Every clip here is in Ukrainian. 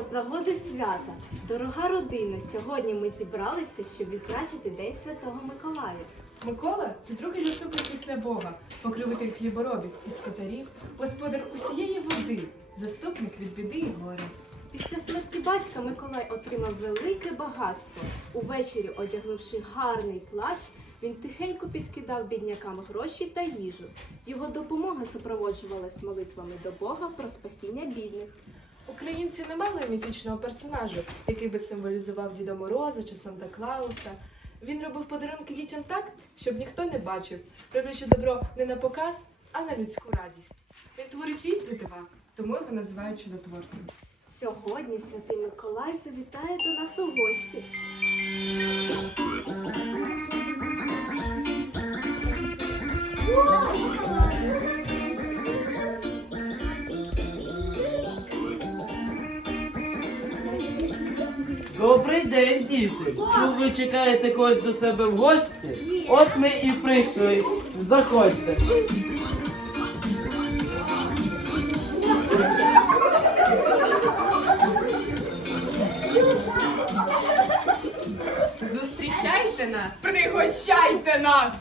З нагоди свята. Дорога родина, сьогодні ми зібралися, щоб відзначити День Святого Миколая. Микола це другий заступник після Бога, покривитель хліборобів і скотарів, господар усієї води, заступник від біди і горя. Після смерті батька Миколай отримав велике багатство. Увечері, одягнувши гарний плащ, він тихенько підкидав біднякам гроші та їжу. Його допомога супроводжувалась молитвами до Бога про спасіння бідних. Українці не мали міфічного персонажу, який би символізував Діда Мороза чи Санта Клауса. Він робив подарунки дітям так, щоб ніхто не бачив, роблячи добро не на показ, а на людську радість. Він творить різні дива, тому його називають чудотворцем. Сьогодні святий Миколай завітає до нас у гості. Добрий день, діти! Чув, ви чекаєте когось до себе в гості? От ми і прийшли. Заходьте. Зустрічайте нас! Пригощайте нас!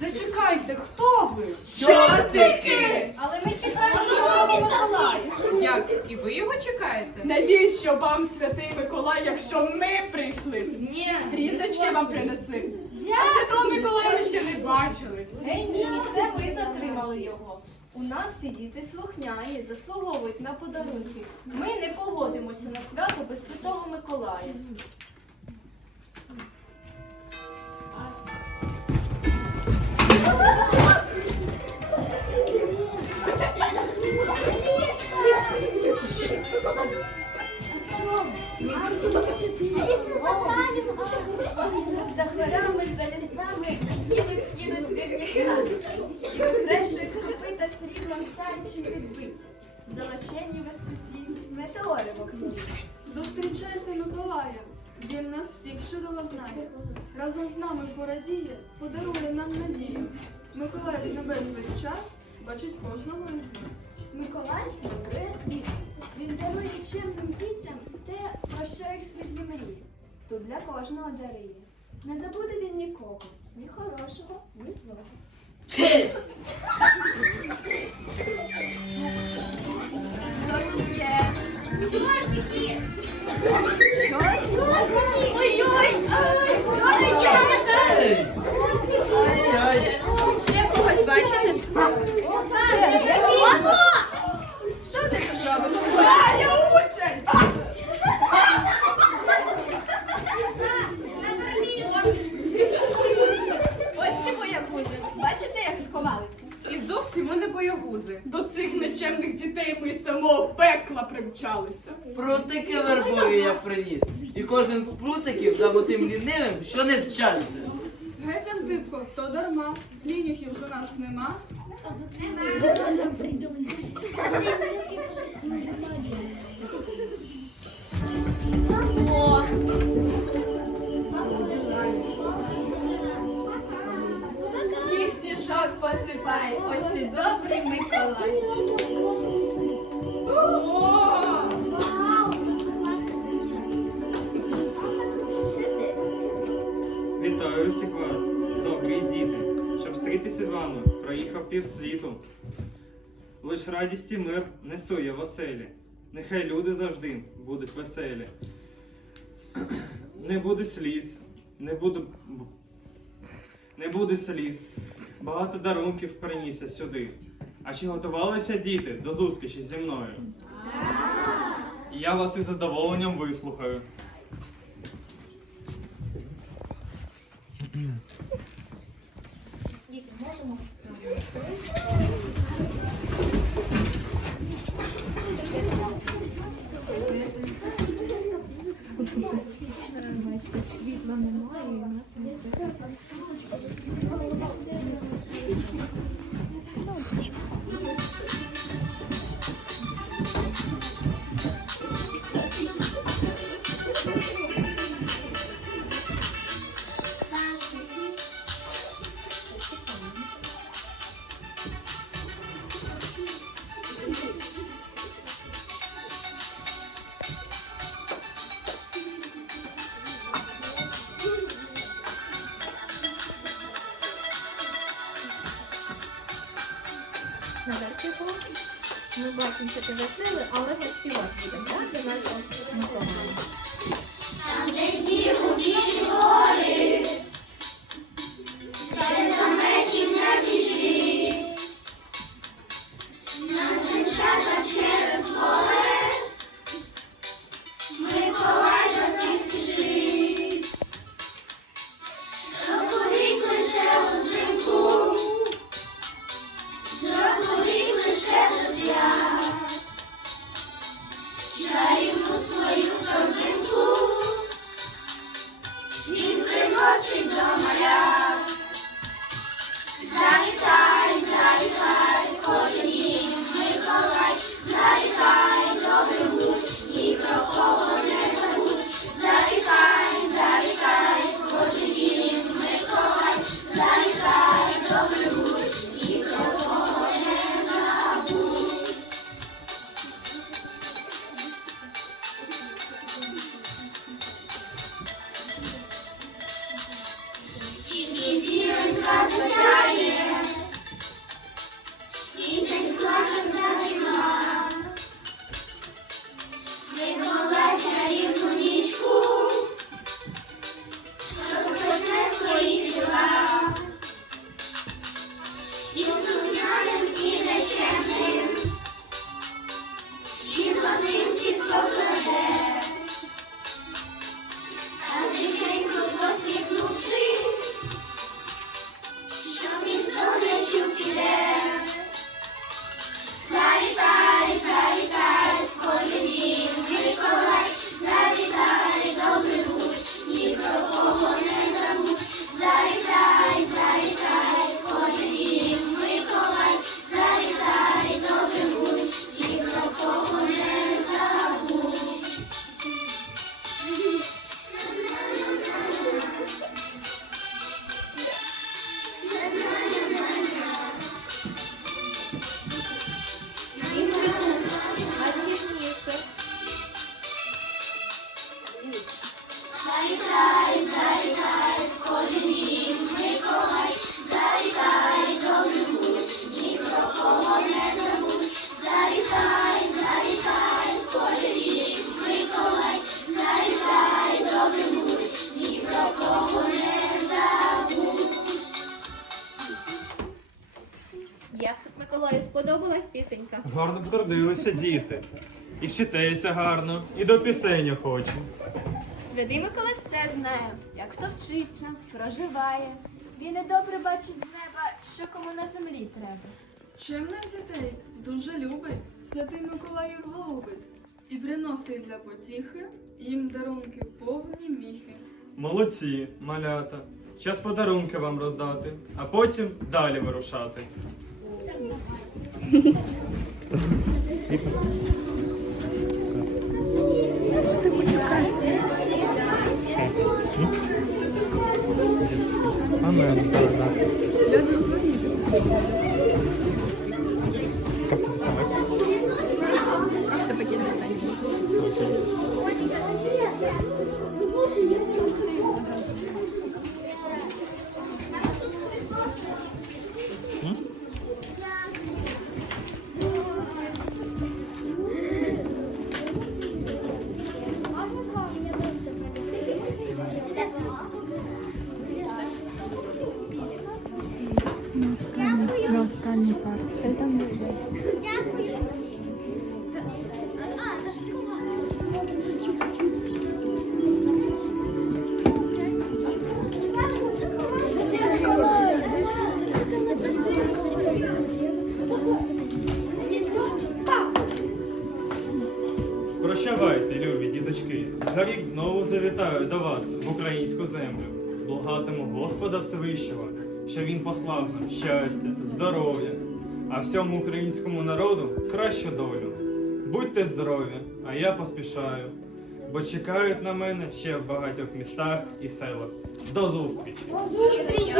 Зачекайте, хто ви? Чортики! Але ми чекаємо Святого Миколая. Як і ви його чекаєте? Навіщо вам святий Миколай, якщо ми прийшли? Ні, різочки вам принесли. А святого Миколая ще не бачили. Ей, ні, це ви затримали його. У нас всі діти слухняні, заслуговують на подарунки. Ми не погодимося на свято без святого Миколая. За горами, за лісами їдуть, їдуть бідняки. І викрешують копита сріблом сальчим відбиті. Золочені висоті метеори вогні. Зустрічайте Миколая. Він нас всіх чудово знає. Разом з нами порадіє, подарує нам надію. Миколай з небес весь час бачить кожного із нас. Миколай відкриє світ. Він дарує чемним дітям те, про що їх світлі мрії. Тут для кожного дарує. Не забуде він нікого, ні хорошого, ні злого. Чортики! Ой-ой! Ще когось бачите? Ще? Що ти тут робиш? А, я учень! Ось ці боягузи. Бачите, як сховалися? І зовсім ми не боягузи. До цих нечемних дітей ми з самого пекла примчалися. Прутики вербові я приніс. І кожен з прутиків лінивим, що не вчаться. Геть Антипко, то дарма. Злінюхів ж у нас нема. Сніг сніжок посипає, ось і добрий Миколай. лиш радість і мир несу я в. Нехай люди завжди будуть веселі. Не буде сліз, не буде не буде сліз. Багато дарунків приніся сюди. А чи готувалися діти до зустрічі зі мною? Я вас із задоволенням вислухаю. Діти, можемо. Бачимо, що ти веселий, але ми співати будемо, так? До нашого Миколая. Як Миколаю сподобалась пісенька? Гарно потрудилися діти. І вчитеся гарно, і до пісень охочі. Святий Миколай все знає, як хто вчиться, проживає. Він і добре бачить з неба, що кому на землі треба. Чемних дітей дуже любить, святий Миколай їх голубить. І приносить для потіхи їм дарунки повні міхи. Молодці, малята. Час подарунки вам роздати, а потім далі вирушати. ಅಂತ Прощавайте, любі діточки. За рік знову завітаю до вас в українську землю. Благатиму Господа Всевищого, що він послав нам щастя, здоров'я, а всьому українському народу кращу долю. Будьте здорові, а я поспішаю, бо чекають на мене ще в багатьох містах і селах. До зустрічі! Зустрічі!